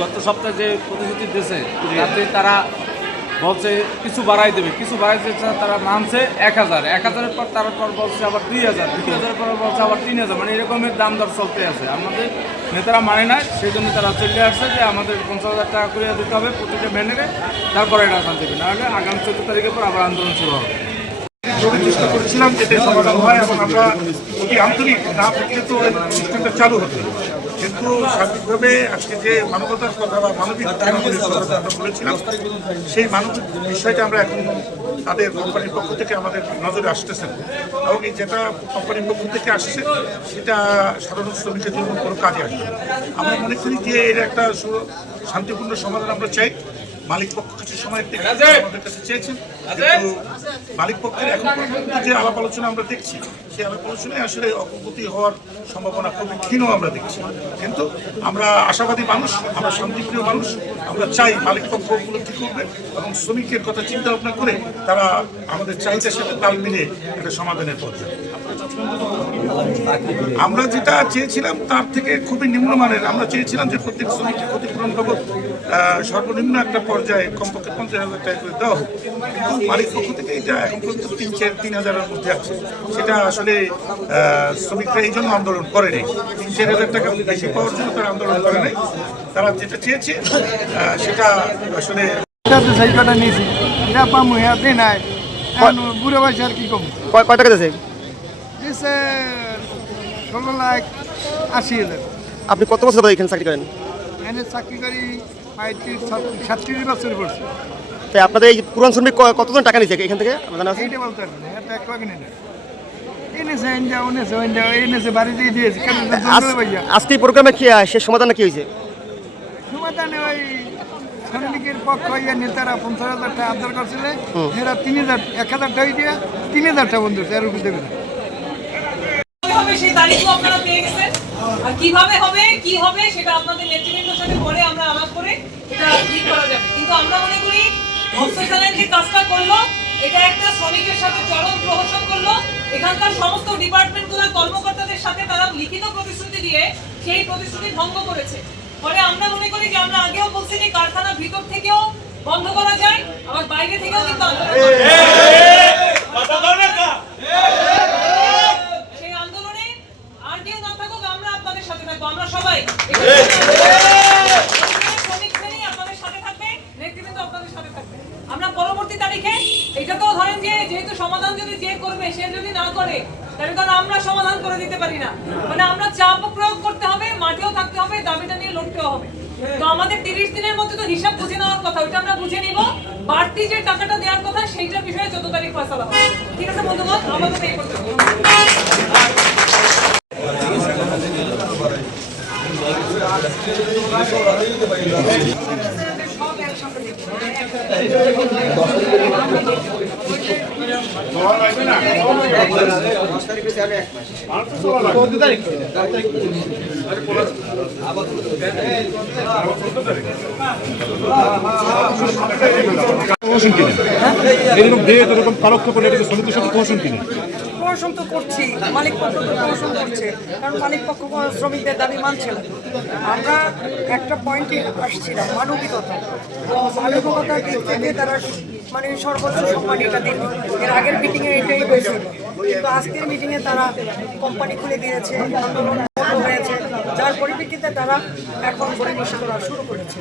গত সপ্তাহে যে প্রতিশ্রুতি দিয়েছে তাতে তারা বলছে কিছু বাড়াই দেবে। কিছু বাড়াই দিয়েছে তারা মানছে এক হাজার। এক হাজারের পর তারপর বলছে আবার দুই হাজার। দুই হাজারের পর বলছে আবার তিন হাজার। মানে এরকমের দাম দর চলতে আছে। আমাদের নেতারা মানে না সেই জন্য তারা চলে আসছে যে আমাদের পঞ্চাশ হাজার টাকা করে দিতে হবে প্রতিটা ব্যানারে তারপরে এটা শান্তি দেবে। নাহলে আগামী চোদ্দ তারিখের পর আবার আন্দোলন শুরু হবে। জোরে চেষ্টা করেছিলাম যাতে সমাধান হয় এবং আমরা অতি আন্তরিক না থাকলে তো এই চালু হতো। কিন্তু সার্বিকভাবে আজকে যে মানবতার কথা বা মানবিক বলেছিলাম, সেই মানবিক বিষয়টা আমরা এখন তাদের কোম্পানির পক্ষ থেকে আমাদের নজরে আসতেছে। এবং এই যেটা কোম্পানির পক্ষ থেকে আসছে, সেটা সাধারণ শ্রমিকের জন্য কোনো কাজে আসবে আমরা মনে করি যে এর একটা শান্তিপূর্ণ সমাধান আমরা চাই মালিক পক্ষ কিছু সময় আমাদের কাছে চেয়েছেন। কিন্তু মালিক পক্ষের এখন পর্যন্ত যে আলাপ আলোচনা আমরা দেখছি সেই আলাপ আলোচনায় আসলে অগ্রগতি হওয়ার সম্ভাবনা খুবই ক্ষীণ আমরা দেখছি। কিন্তু আমরা আশাবাদী মানুষ আমরা শান্তিপ্রিয় মানুষ আমরা চাই মালিক পক্ষ উপলব্ধি করবে এবং শ্রমিকের কথা চিন্তা ভাবনা করে তারা আমাদের চাহিদার সাথে তাল মিলে একটা সমাধানের পর্যায়ে আমরা যেটা চেয়েছিলাম তার থেকে খুবই নিম্নমানের। আমরা চেয়েছিলাম যে প্রত্যেক শ্রমিককে ক্ষতিপূরণ বাবদ সর্বনিম্ন একটা পর্যায়ে কমপক্ষে পঞ্চাশ হাজার টাকা করে দেওয়া হোক মালিক পক্ষ থেকে এটা এখন পর্যন্ত তিন চার তিন হাজারের মধ্যে আছে। সেটা আসলে শ্রমিকরা এই জন্য আন্দোলন করে নাই। তিন চার হাজার টাকা বেশি পাওয়ার জন্য তারা আন্দোলন করে নাই। তারা যেটা চেয়েছে সেটা আসলে এটাতে সেই কটা নিয়েছি। এটা পামু হাতে নাই। এখন বুড়ো বয়সে আর কি কম কয় কয় টাকা দিয়েছে? দিছে ষোলো লাখ আশি হাজার। আপনি কত বছর ধরে এখানে চাকরি করেন? এনে চাকরি করি সাতত্রিশ বছর করছে তাই আপনাদের এই পুরান শ্রমিক কতজন টাকা নিয়েছে এখান থেকে? আমার আছে? এইটা বলতে পারবে না এক লাগে না এনেছে এনজা এনেছে এনজা এনেছে বাড়িতেই দিয়েছে ভাইয়া আজকে প্রোগ্রামে কি শেষ সমাধান কি হয়েছে? সমাধানে ওই শ্রমিকের পক্ষ ইয়ে নেতারা পঞ্চাশ হাজার টাকা আবদার করছিলে এরা তিন হাজার এক হাজার টাকা দিয়ে তিন হাজার টাকা বন্ধু এর উপর দেবে না। সেই তারিখও আপনারা পেয়ে গেছেন আর কীভাবে হবে কি হবে সেটা আপনাদের নেতৃবৃন্দের সাথে পরে আমরা আলাপ করে এটা ঠিক করা যাবে কিন্তু আমরা মনে করি অফিসার যে কাজটা করল এটা একটা শ্রমিকের সাথে চরম প্রহসন করল এখানকার সমস্ত ডিপার্টমেন্টগুলোর কর্মকর্তাদের সাথে তারা লিখিত প্রতিশ্রুতি দিয়ে সেই প্রতিশ্রুতি ভঙ্গ করেছে ফলে আমরা মনে করি যে আমরা আগেও বলছি যে কারখানা ভিতর থেকেও বন্ধ করা যায় আবার বাইরে থেকেও কিন্তু আন্দোলন করা যায়। সেই আন্দোলনে আর কেউ না থাকুক আমরা আপনাদের সাথে থাকব আমরা সবাই শ্রমিক শ্রেণি আপনাদের সাথে থাকবে নেতৃবৃন্দ আপনাদের সাথে থাকবে আমরা পরবর্তী তারিখে এটা তো ধরেন যে যেহেতু সমাধান যদি যে করবে সে যদি না করে তাহলে আর আমরা সমাধান করে দিতে পারি না। মানে আমরা চাপ প্রয়োগ করতে হবে মাঠেও থাকতে হবে দাবিটা নিয়ে লড়তেও হবে। তো আমাদের তিরিশ দিনের মধ্যে তো হিসাব বুঝে নেওয়ার কথা ওইটা আমরা বুঝে নিব। বাড়তি যে টাকাটা দেওয়ার কথা সেইটার বিষয়ে চোদ্দ তারিখ ফয়সালা হবে। ঠিক আছে বন্ধুগণ আমাদের এই পর্যন্ত। এরকম ডেট এরকম করে এটা এটাকে সাথে প্রহসন কিনে প্রশাসন তো করছি, মালিক পক্ষ তো প্রশাসন করছে, কারণ মালিক পক্ষ শ্রমিকদের দাবি মানছে না। আমরা একটা পয়েন্টে আসছিলাম, মানবিকতা। মানবিকতার দিক থেকে তারা মানে সর্বোচ্চ সম্মান এটা দিন এর আগের মিটিংয়ে এটাই হয়েছিল। কিন্তু আজকের মিটিংয়ে তারা কোম্পানি খুলে দিয়েছে, আন্দোলন হয়েছে। যার পরিপ্রেক্ষিতে তারা এখন পরিবেশ করা শুরু করেছে।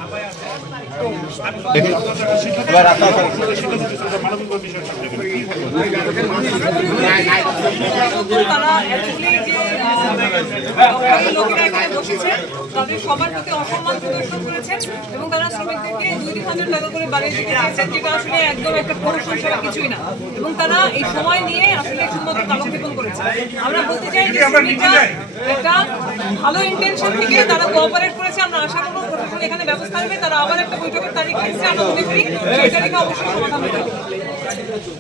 তাদের সবার প্রতি অসম্মান প্রদর্শন করেছেন এবং তারা শ্রমিকদেরকে দুই তিন হাজার টাকা করে বাড়িয়ে দিতে চেয়েছেন যেটা আসলে একদম একটা প্রহসন ছাড়া কিছুই না। এবং তারা এই সময় নিয়ে আসলে শুধুমাত্র কালক্ষেপণ করেছে। আমরা বলতে চাই যে শ্রমিকরা একটা ভালো ইন্টেনশন থেকে তারা কোঅপারেট করেছে আমরা আশা করব প্রশাসন এখানে ব্যবস্থা নেবে তারা আবার একটা বৈঠকের তারিখ দিচ্ছে আমরা মনে করি সেই তারিখে অবশ্যই সমাধান হবে